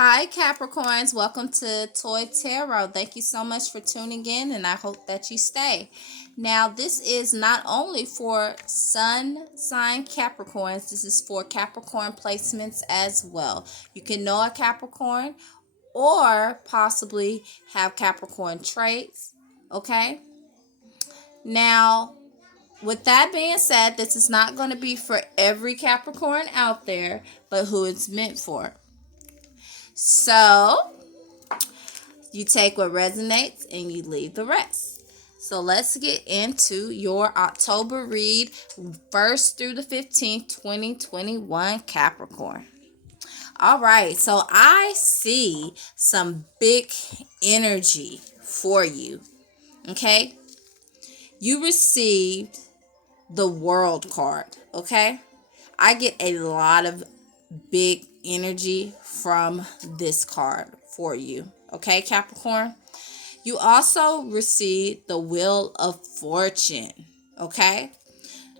Hi, Capricorns. Welcome to Toy Tarot. Thank you so much for tuning in, and I hope that you stay. Now, this is not only for Sun sign Capricorns, this is for Capricorn placements as well. You can know a Capricorn or possibly have Capricorn traits, okay? Now, with that being said, this is not going to be for every Capricorn out there, but who it's meant for. So, you take what resonates and you leave the rest. So let's get into your October read, 1st through the 15th, 2021 Capricorn. All right, so I see some big energy for you. Okay? You received the World card. Okay? I get a lot of big energy from this card for you. Okay, Capricorn? You also receive the Wheel of Fortune. Okay?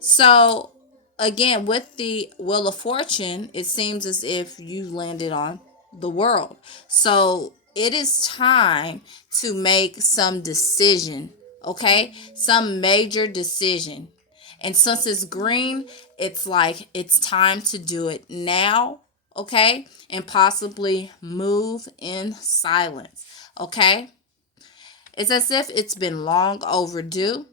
So, again, with the Wheel of Fortune, it seems as if you landed on the World. So, it is time to make some decision. Okay? Some major decision. And since it's green, it's like it's time to do it now, okay? And possibly move in silence, okay? It's as if it's been long overdue,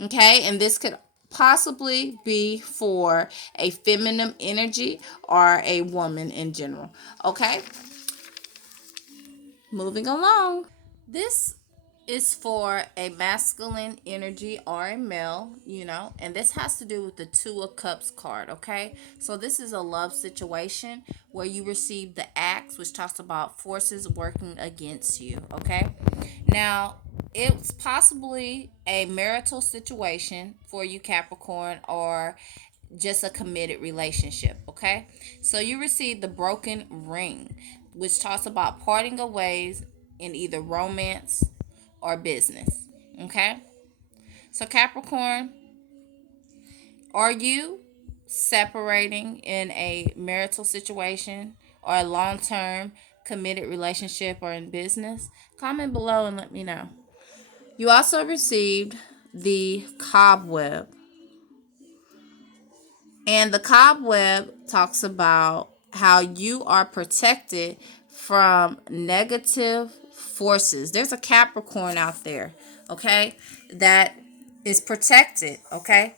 okay? And this could possibly be for a feminine energy or a woman in general, okay? Moving along. This is for a masculine energy or a male, and this has to do with the Two of Cups card, okay? So this is a love situation where you receive the Axe, which talks about forces working against you, okay? Now, it's possibly a marital situation for you, Capricorn, or just a committed relationship, okay? So you receive the Broken Ring, which talks about parting of ways in either romance or business. Okay? So, Capricorn, are you separating in a marital situation or a long term committed relationship or in business? Comment below and let me know. You also received the Cobweb. And the Cobweb talks about how you are protected from negative forces. There's a Capricorn out there, okay, that is protected, okay,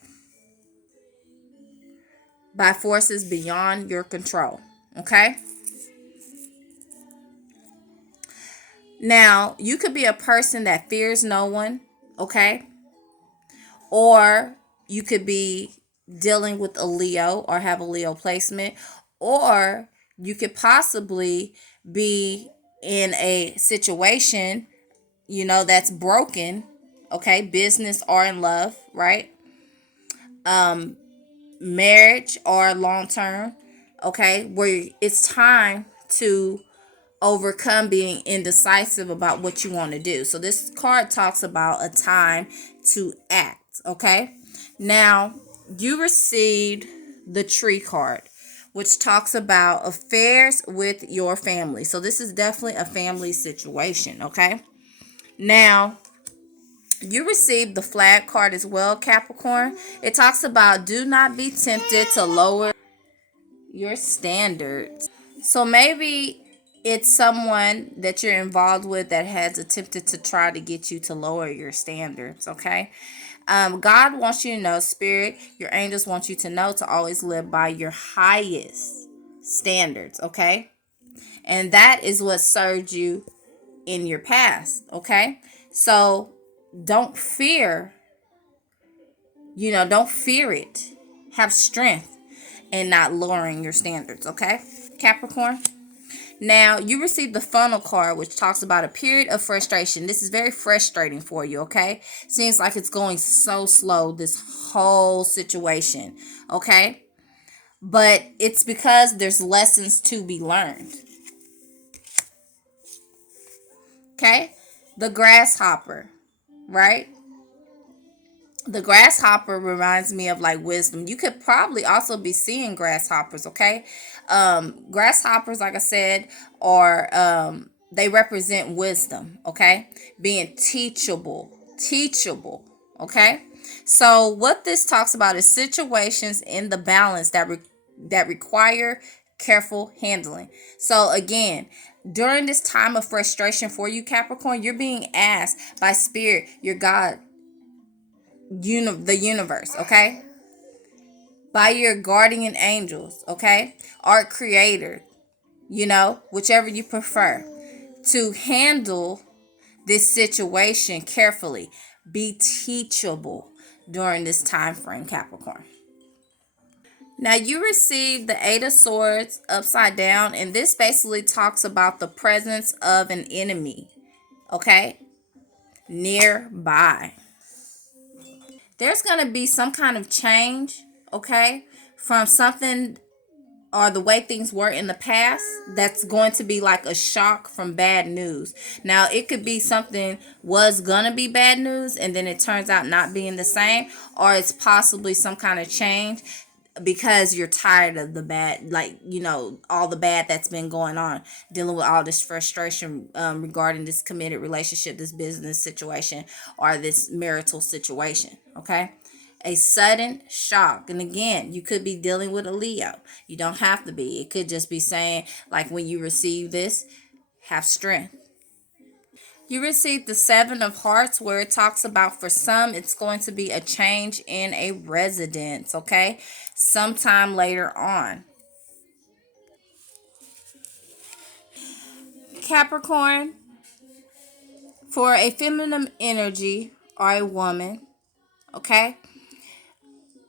by forces beyond your control, okay? Now, you could be a person that fears no one, okay? Or you could be dealing with a Leo or have a Leo placement, or you could possibly be in a situation, that's broken, okay, business or in love, right? Marriage or long term, okay, where it's time to overcome being indecisive about what you want to do. So this card talks about a time to act, okay? Now, you received the Tree card, which talks about affairs with your family. So this is definitely a family situation, okay? Now, you received the Flag card as well, Capricorn. It talks about do not be tempted to lower your standards. So maybe it's someone that you're involved with that has attempted to try to get you to lower your standards, okay? God wants you to know, Spirit, your angels want you to know to always live by your highest standards, okay? And that is what served you in your past, okay? So don't fear, don't fear it. Have strength and not lowering your standards, okay? Capricorn. Now, you received the Funnel card, which talks about a period of frustration. This is very frustrating for you, okay? Seems like it's going so slow, this whole situation, okay? But it's because there's lessons to be learned, okay? The Grasshopper, right? The grasshopper reminds me of like wisdom. You could probably also be seeing grasshoppers, okay? Grasshoppers, like I said, are they represent wisdom, okay? Being teachable, okay? So what this talks about is situations in the balance that require careful handling. So again, during this time of frustration for you, Capricorn, you're being asked by Spirit, your God, the universe, okay, by your guardian angels, okay, art creator, whichever you prefer, to handle this situation carefully. Be teachable during this time frame, Capricorn. Now you receive the Eight of Swords upside down, and this basically talks about the presence of an enemy, okay, nearby. There's going to be some kind of change, okay, from something or the way things were in the past that's going to be like a shock from bad news. Now, it could be something was going to be bad news and then it turns out not being the same, or it's possibly some kind of change because you're tired of the bad, like, all the bad that's been going on, dealing with all this frustration regarding this committed relationship, this business situation, or this marital situation, okay? A sudden shock. And again, you could be dealing with a Leo. You don't have to be. It could just be saying, like, when you receive this, have strength. You receive the Seven of Hearts, where it talks about, for some, it's going to be a change in a residence, okay? Sometime later on. Capricorn, for a feminine energy or a woman, okay?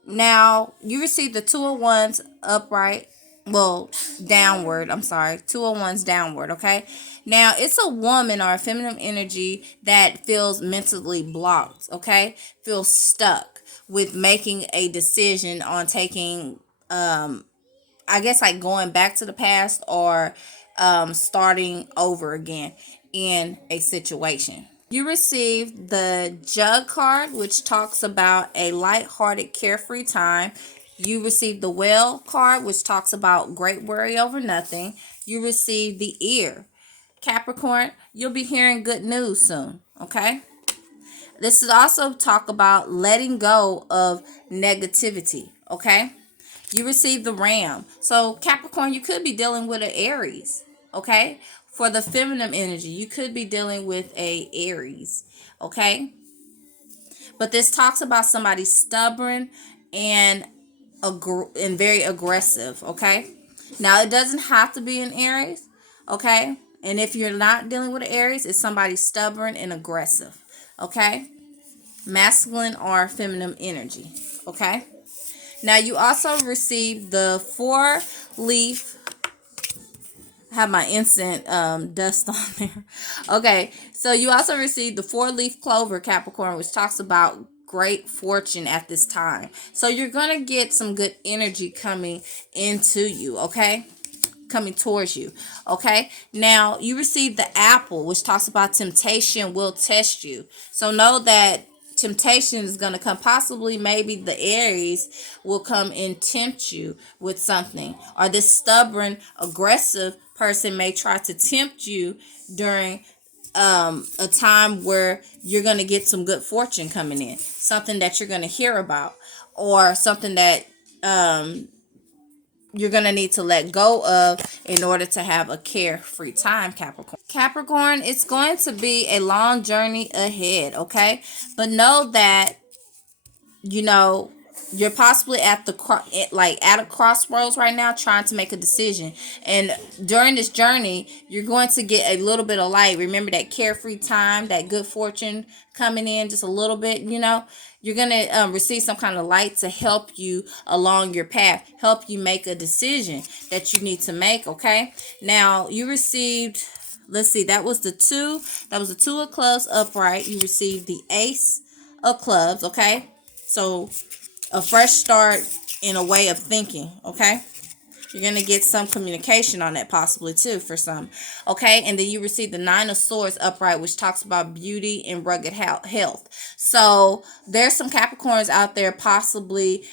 Now, you receive the Two of Wands upright. Well, downward. I'm sorry. Two of Wands downward, okay? Now, it's a woman or a feminine energy that feels mentally blocked, okay? Feels stuck with making a decision on taking, I guess, like going back to the past or starting over again in a situation. You receive the Jug card, which talks about a lighthearted, carefree time. You receive the Whale card, which talks about great worry over nothing. You receive the Ear. Capricorn, you'll be hearing good news soon, okay? This is also talk about letting go of negativity, okay? You receive the Ram. So Capricorn, you could be dealing with an Aries, okay? For the feminine energy, you could be dealing with a Aries, okay? But this talks about somebody stubborn and very aggressive, okay? Now, it doesn't have to be an Aries, okay? And if you're not dealing with an Aries, it's somebody stubborn and aggressive, okay? Masculine or feminine energy, okay? Now, you also receive the four-leaf. I have my incense dust on there. Okay, so you also receive the four-leaf clover, Capricorn, which talks about great fortune at this time. So you're going to get some good energy coming into you, okay? Coming towards you, okay? Now, you receive the apple, which talks about temptation will test you. So know that temptation is going to come. Possibly, maybe the Aries will come and tempt you with something, or this stubborn, aggressive person may try to tempt you during a time where you're going to get some good fortune coming in, something that you're going to hear about, or something that you're going to need to let go of in order to have a carefree time, Capricorn. Capricorn, it's going to be a long journey ahead, okay? But know that, you know, you're possibly at at a crossroads right now, trying to make a decision. And during this journey, you're going to get a little bit of light. Remember that carefree time, that good fortune coming in just a little bit, you're going to receive some kind of light to help you along your path, help you make a decision that you need to make, okay? Now, you received, let's see, that was the two of clubs upright. You received the ace of clubs, okay? So a fresh start in a way of thinking, okay? You're going to get some communication on that possibly too for some. Okay. And then you receive the Nine of Swords upright, which talks about beauty and rugged health. So there's some Capricorns out there possibly,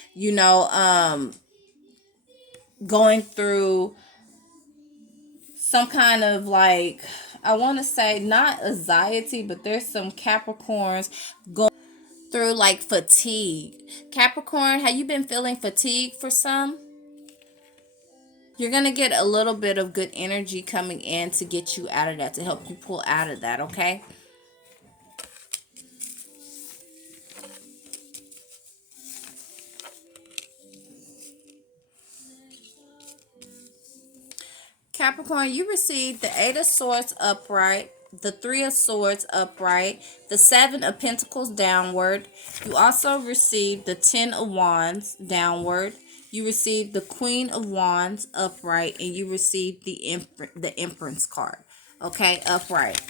going through some kind of like, I want to say not anxiety, but there's some Capricorns going through like fatigue. Capricorn, have you been feeling fatigue for some? You're going to get a little bit of good energy coming in to get you out of that, to help you pull out of that, okay? Capricorn, you received the Eight of Swords upright, the Three of Swords upright, the Seven of Pentacles downward. You also received the Ten of Wands downward. You received the Queen of Wands upright, and you received the Empress card, okay, upright.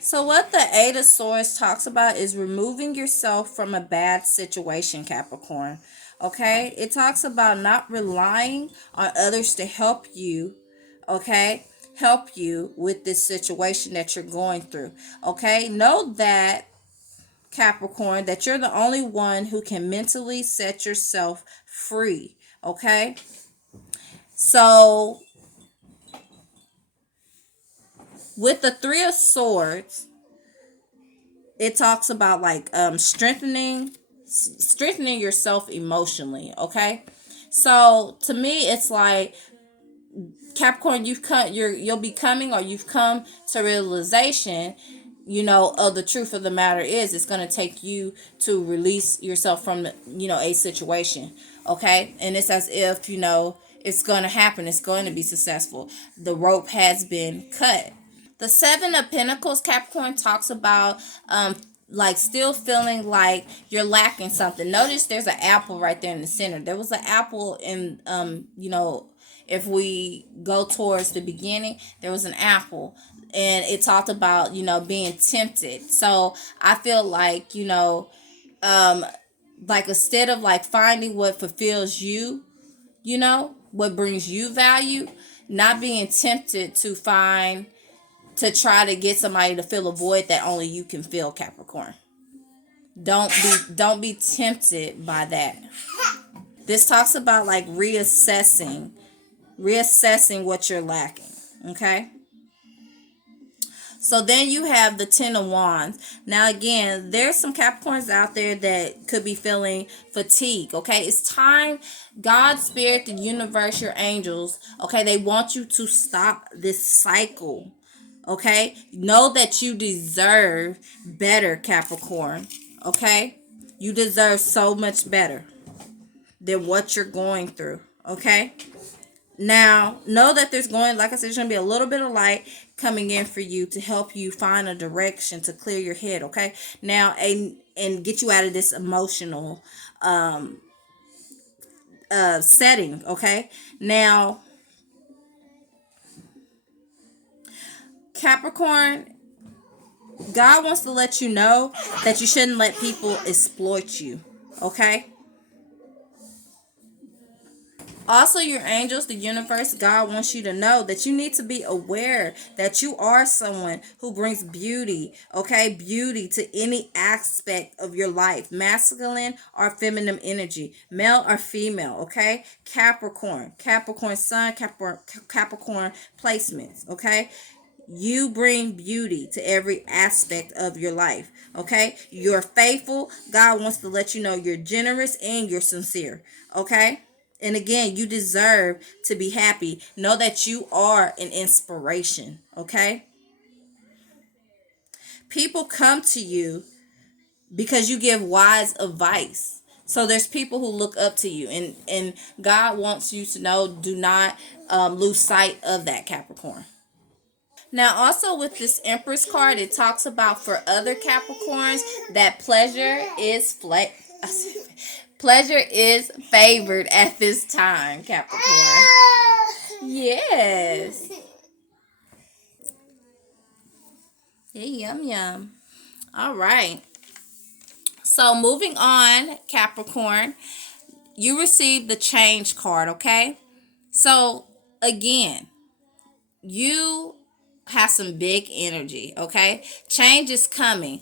So what the Eight of Swords talks about is removing yourself from a bad situation, Capricorn. Okay? It talks about not relying on others to help you, okay? Help you with this situation that you're going through. Okay? Know that, Capricorn, that you're the only one who can mentally set yourself free. Okay? So with the Three of Swords, it talks about like strengthening yourself emotionally. Okay, so to me it's like, Capricorn, you'll be coming, or you've come to realization, of the truth of the matter is, it's going to take you to release yourself from a situation. Okay, and it's as if it's going to happen, it's going to be successful, the rope has been cut. The Seven of Pentacles, Capricorn, talks about like still feeling like you're lacking something. Notice there's an apple right there in the center. There was an apple in if we go towards the beginning, there was an apple, and it talked about being tempted. So I feel like like instead of like finding what fulfills you, what brings you value, not being tempted to try to get somebody to fill a void that only you can fill, Capricorn. Don't be tempted by that. This talks about like reassessing what you're lacking. Okay? So then you have the Ten of Wands. Now again, there's some Capricorns out there that could be feeling fatigue. Okay, it's time. God, Spirit, the universe, your angels, okay, they want you to stop this cycle. Okay, know that you deserve better, Capricorn. Okay, you deserve so much better than what you're going through. Okay, now know that there's going, like I said, there's going to be a little bit of light coming in for you to help you find a direction to clear your head. Okay, now and get you out of this emotional setting. Okay, now Capricorn, God wants to let you know that you shouldn't let people exploit you. Okay? Also, your angels, the universe, God wants you to know that you need to be aware that you are someone who brings beauty, okay? Beauty to any aspect of your life, masculine or feminine energy, male or female, okay? Capricorn sun, Capricorn placements, okay? You bring beauty to every aspect of your life. Okay? You're faithful. God wants to let you know you're generous and you're sincere. Okay? And again, you deserve to be happy. Know that you are an inspiration. Okay? People come to you because you give wise advice. So there's people who look up to you. And God wants you to know, do not lose sight of that, Capricorn. Now, also with this Empress card, it talks about for other Capricorns that pleasure is favored at this time, Capricorn. Yes. Yeah, yum yum. All right. So moving on, Capricorn, you received the change card, okay? So again, you have some big energy, okay? Change is coming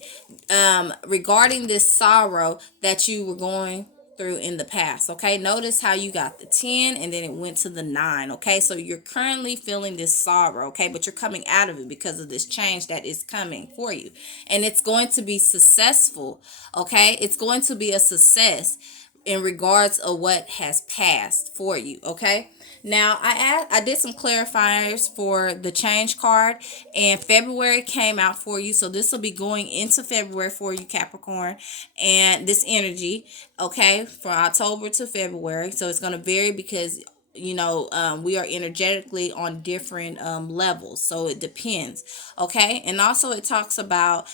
regarding this sorrow that you were going through in the past, okay? Notice how you got the 10 and then it went to the 9, okay? So you're currently feeling this sorrow, okay? But you're coming out of it because of this change that is coming for you. And it's going to be successful, okay? It's going to be a success in regards of what has passed for you, okay? Now I did some clarifiers for the change card, and February came out for you, so this will be going into February for you, Capricorn, and this energy, okay, from October to February. So it's going to vary because we are energetically on different levels, so it depends, okay. And also it talks about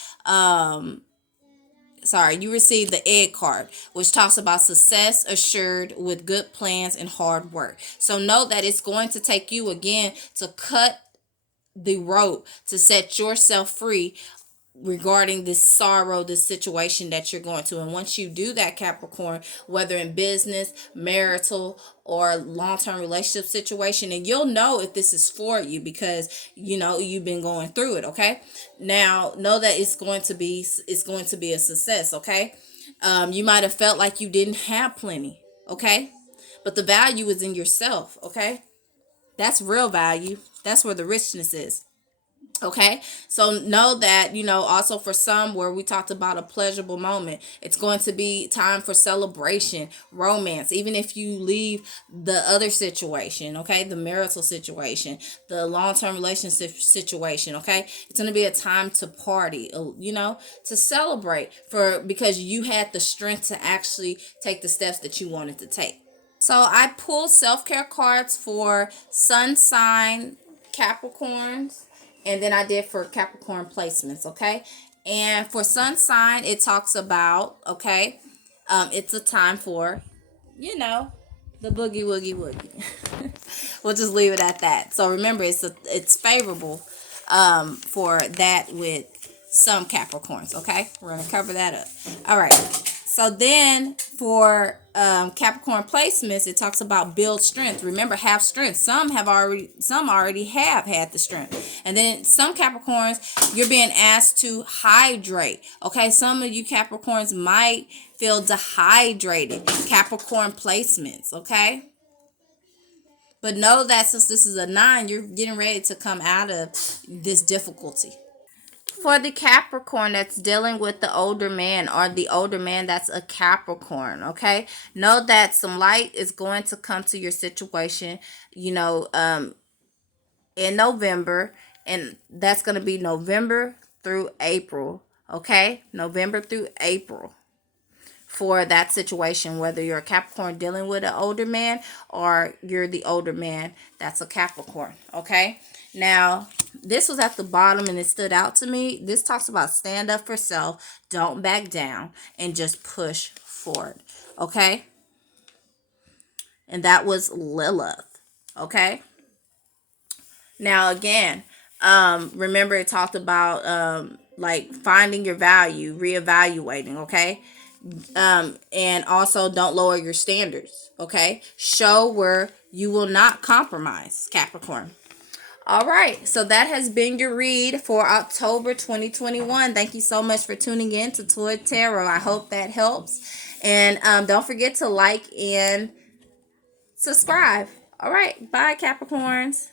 you received the egg card, which talks about success assured with good plans and hard work. So know that it's going to take you again to cut the rope to set yourself free regarding this sorrow, this situation that you're going to. And once you do that, Capricorn, whether in business, marital, or long-term relationship situation, and you'll know if this is for you because you've been going through it, okay? Now know that it's going to be a success, okay? You might have felt like you didn't have plenty, okay? But the value is in yourself, okay? That's real value. That's where the richness is. Okay, so know that, also for some, where we talked about a pleasurable moment, it's going to be time for celebration, romance, even if you leave the other situation, okay, the marital situation, the long-term relationship situation, okay, it's going to be a time to party, to celebrate because you had the strength to actually take the steps that you wanted to take. So I pulled self-care cards for sun sign Capricorns, and then I did for Capricorn placements, okay? And for sun sign, it talks about, okay, it's a time for, the boogie woogie woogie. We'll just leave it at that. So remember, it's favorable for that with some Capricorns, okay? We're going to cover that up. All right. So then for Capricorn placements, it talks about build strength. Remember, have strength. Some already have had the strength. And then some Capricorns, you're being asked to hydrate. Okay, some of you Capricorns might feel dehydrated. Capricorn placements, okay? But know that since this is a 9, you're getting ready to come out of this difficulty. For the Capricorn that's dealing with the older man, or the older man that's a Capricorn, okay, know that some light is going to come to your situation, in November, and that's going to be November through April, okay, November through April, for that situation, whether you're a Capricorn dealing with an older man or you're the older man that's a Capricorn, okay? Now, this was at the bottom and it stood out to me. This talks about stand up for self, don't back down, and just push forward, okay? And that was Lilith, okay? Now, again, remember it talked about like finding your value, reevaluating, okay? And also don't lower your standards, okay? Show where you will not compromise, Capricorn. All right, so that has been your read for October 2021. Thank you so much for tuning in to Toy Tarot. I hope that helps. And don't forget to like and subscribe. All right, bye, Capricorns.